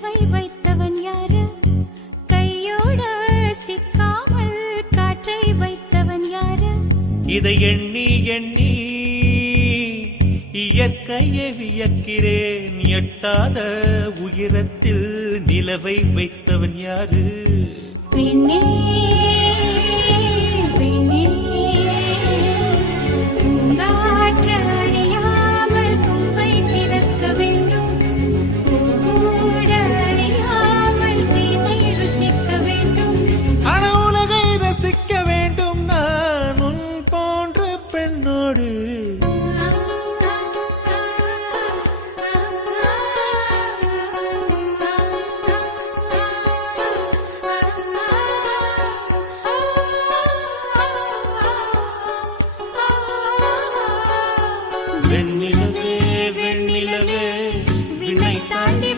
நிலவை வைத்தவன் யாரு? கையோட சிக்காமல் காற்றை வைத்தவன் யாரு? இதை எண்ணி எண்ணி இயற்கையை வியக்கிறேன். எட்டாத உயரத்தில் நிலவை வைத்தவன் யாரு? பெண்ணே